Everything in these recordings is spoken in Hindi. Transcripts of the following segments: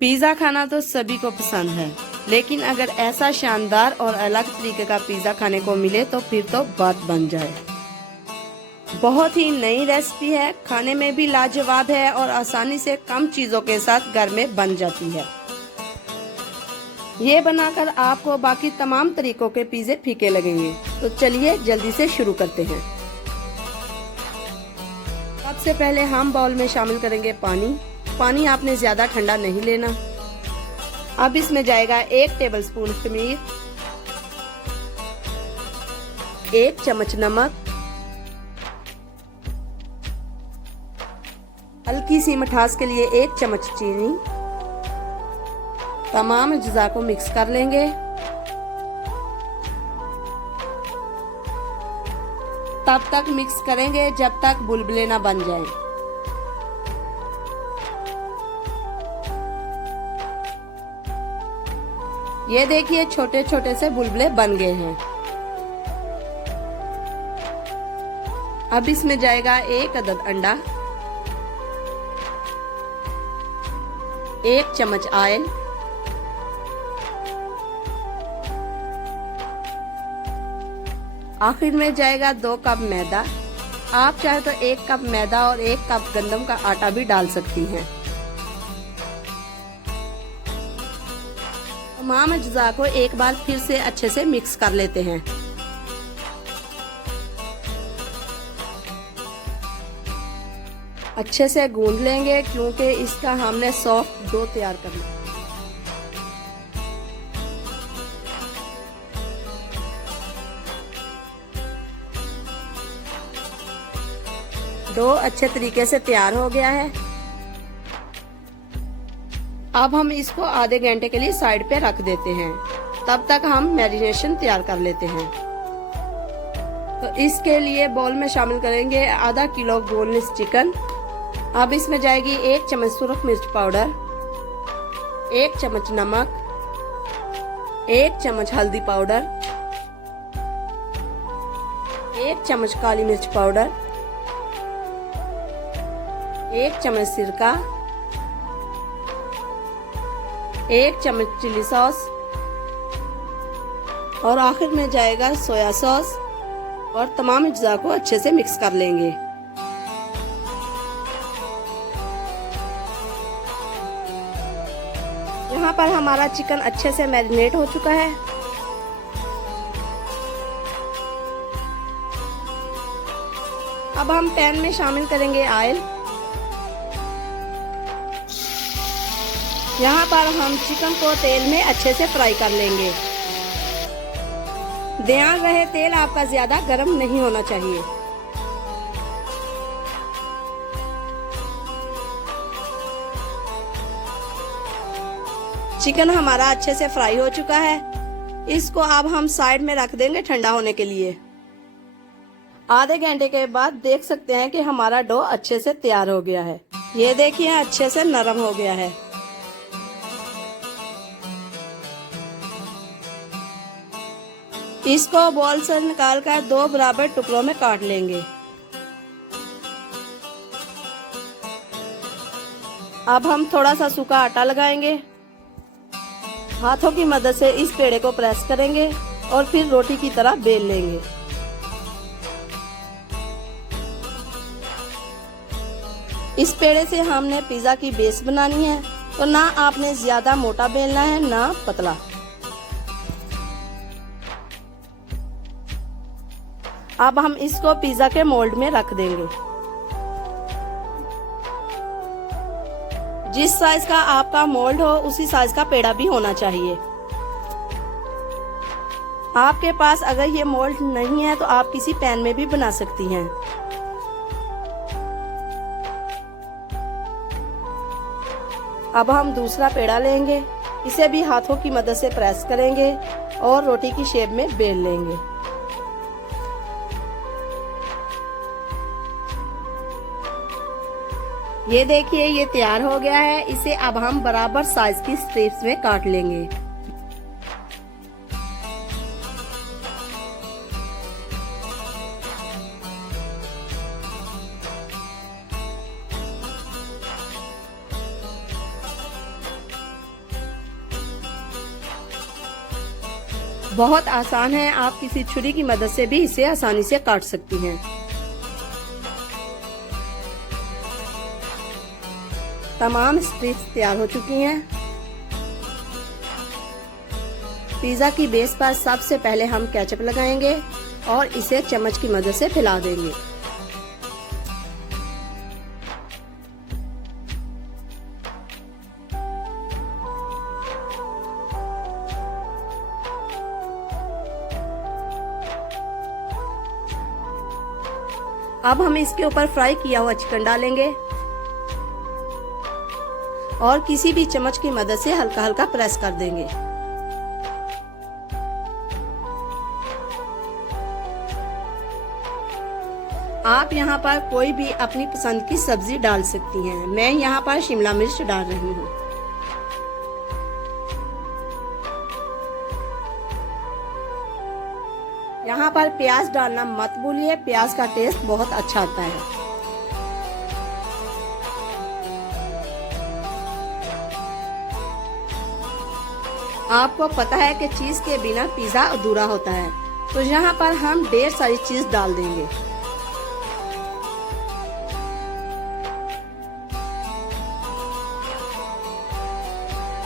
पिज़्ज़ा खाना तो सभी को पसंद है, लेकिन अगर ऐसा शानदार और अलग तरीके का पिज़्ज़ा खाने को मिले तो फिर तो बात बन जाए। बहुत ही नई रेसिपी है, खाने में भी लाजवाब है और आसानी से कम चीज़ों के साथ घर में बन जाती है। ये बनाकर आपको बाकी तमाम तरीकों के पिज़्ज़े फीके लगेंगे। तो चलिए जल्दी से शुरू करते हैं। सबसे पहले हम बाउल में शामिल करेंगे पानी। पानी आपने ज़्यादा ठंडा नहीं लेना। अब इसमें जाएगा 1 टेबलस्पून खमीर, 1 चम्मच नमक, हल्की सी मिठास के लिए 1 चम्मच चीनी। तमाम अज्जा को मिक्स कर लेंगे। तब तक मिक्स करेंगे जब तक बुलबुले ना बन जाएं। ये देखिए छोटे छोटे से बुलबुले बन गए हैं। अब इसमें जाएगा 1 अदद अंडा, 1 चम्मच ऑयल, आखिर में जाएगा 2 कप मैदा। आप चाहे तो 1 कप मैदा और 1 कप गंदम का आटा भी डाल सकती हैं। तमाम अज्जा को एक बार फिर से अच्छे से मिक्स कर लेते हैं। अच्छे से गूंद लेंगे क्योंकि इसका हमने सॉफ्ट डो तैयार करना है। डो अच्छे तरीके से तैयार हो गया है। अब हम इसको आधे घंटे के लिए साइड पे रख देते हैं। तब तक हम मैरिनेशन तैयार कर लेते हैं। तो इसके लिए बाउल में शामिल करेंगे आधा किलो बोनलेस चिकन। अब इसमें जाएगी 1 चम्मच सुरख मिर्च पाउडर, 1 चम्मच नमक, 1 चम्मच हल्दी पाउडर, 1 चम्मच काली मिर्च पाउडर, 1 चम्मच सिरका, 1 चम्मच चिली सॉस और आखिर में जाएगा सोया सॉस और तमाम अज्जा को अच्छे से मिक्स कर लेंगे। यहाँ पर हमारा चिकन अच्छे से मैरिनेट हो चुका है। अब हम पैन में शामिल करेंगे ऑयल। यहाँ पर हम चिकन को तेल में अच्छे से फ्राई कर लेंगे। ध्यान रहे तेल आपका ज्यादा गर्म नहीं होना चाहिए। चिकन हमारा अच्छे से फ्राई हो चुका है। इसको अब हम साइड में रख देंगे ठंडा होने के लिए। आधे घंटे के बाद देख सकते हैं कि हमारा डो अच्छे से तैयार हो गया है। ये देखिए अच्छे से नरम हो गया है। इसको बॉल से निकालकर 2 बराबर टुकड़ों में काट लेंगे। अब हम थोड़ा सा सूखा आटा लगाएंगे। हाथों की मदद से इस पेड़े को प्रेस करेंगे और फिर रोटी की तरह बेल लेंगे। इस पेड़े से हमने पिज्जा की बेस बनानी है, तो ना आपने ज्यादा मोटा बेलना है ना पतला। अब हम इसको पिज्जा के मोल्ड में रख देंगे। जिस साइज का आपका मोल्ड हो उसी साइज का पेड़ा भी होना चाहिए। आपके पास अगर ये मोल्ड नहीं है तो आप किसी पैन में भी बना सकती हैं। अब हम दूसरा पेड़ा लेंगे। इसे भी हाथों की मदद से प्रेस करेंगे और रोटी की शेप में बेल लेंगे। ये देखिए ये तैयार हो गया है। इसे अब हम बराबर साइज की स्ट्रिप्स में काट लेंगे। बहुत आसान है, आप किसी छुरी की मदद से भी इसे आसानी से काट सकती हैं। तमाम स्ट्रिप्स तैयार हो चुकी हैं। पिज्जा की बेस पर सबसे पहले हम केचप लगाएंगे और इसे चम्मच की मदद से फैला देंगे। अब हम इसके ऊपर फ्राई किया हुआ चिकन डालेंगे और किसी भी चम्मच की मदद से हल्का हल्का प्रेस कर देंगे। आप यहाँ पर कोई भी अपनी पसंद की सब्जी डाल सकती हैं। मैं यहाँ पर शिमला मिर्च डाल रही हूँ। यहाँ पर प्याज डालना मत भूलिए, प्याज का टेस्ट बहुत अच्छा आता है। आपको पता है कि चीज के बिना पिज्जा अधूरा होता है, तो यहाँ पर हम ढेर सारी चीज डाल देंगे।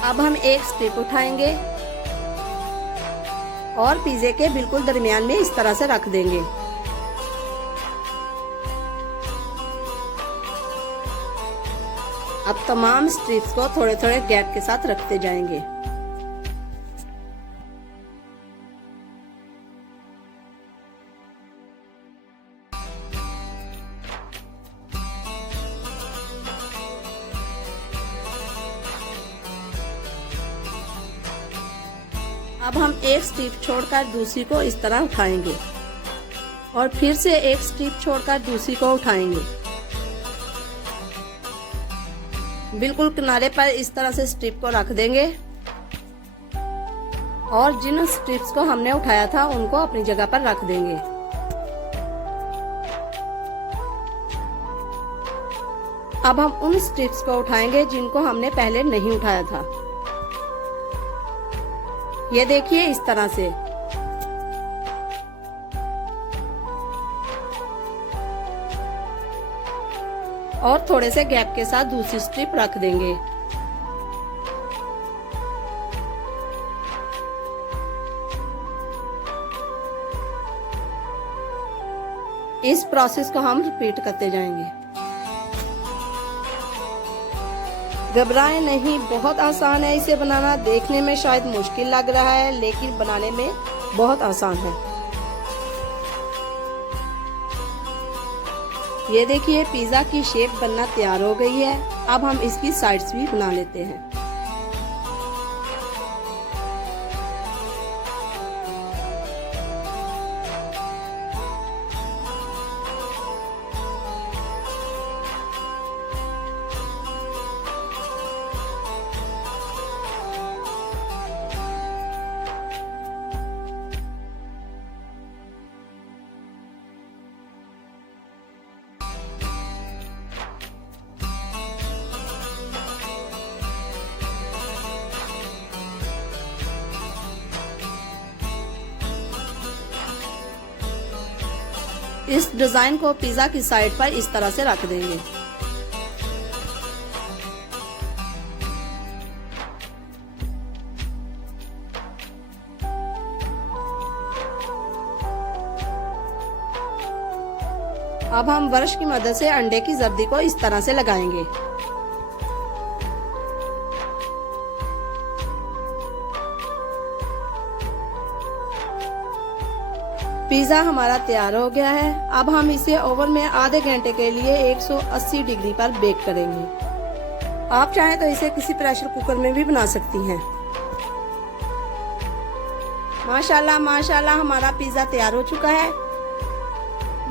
अब हम एक स्ट्रिप उठाएंगे और पिज्जे के बिल्कुल दरमियान में इस तरह से रख देंगे। अब तमाम स्ट्रिप्स को थोड़े थोड़े गैप के साथ रखते जाएंगे। अब हम एक स्ट्रिप छोड़कर दूसरी को इस तरह उठाएंगे और फिर से एक स्ट्रिप छोड़कर दूसरी को उठाएंगे। बिल्कुल किनारे पर इस तरह से स्ट्रिप को रख देंगे और जिन स्ट्रिप्स को हमने उठाया था उनको अपनी जगह पर रख देंगे। अब हम उन स्ट्रिप्स को उठाएंगे जिनको हमने पहले नहीं उठाया था। ये देखिए इस तरह से। और थोड़े से गैप के साथ दूसरी स्ट्रिप रख देंगे। इस प्रोसेस को हम रिपीट करते जाएंगे। घबराएं नहीं, बहुत आसान है इसे बनाना। देखने में शायद मुश्किल लग रहा है लेकिन बनाने में बहुत आसान है। ये देखिए पिज्जा की शेप बनना तैयार हो गई है। अब हम इसकी साइड्स भी बना लेते हैं। इस डिजाइन को पिज्जा की साइड पर इस तरह से रख देंगे। अब हम ब्रश की मदद से अंडे की जर्दी को इस तरह से लगाएंगे। पिज्जा हमारा तैयार हो गया है। अब हम इसे ओवन में आधे घंटे के लिए 180 डिग्री पर बेक करेंगे। आप चाहें तो इसे किसी प्रेशर कुकर में भी बना सकती हैं। माशाल्लाह माशाल्लाह हमारा पिज्जा तैयार हो चुका है।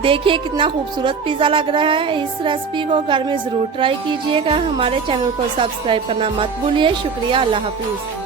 देखिए कितना खूबसूरत पिज्जा लग रहा है। इस रेसिपी को घर में जरूर ट्राई कीजिएगा। हमारे चैनल को सब्सक्राइब करना मत भूलिए। शुक्रिया, अल्लाह हाफिज।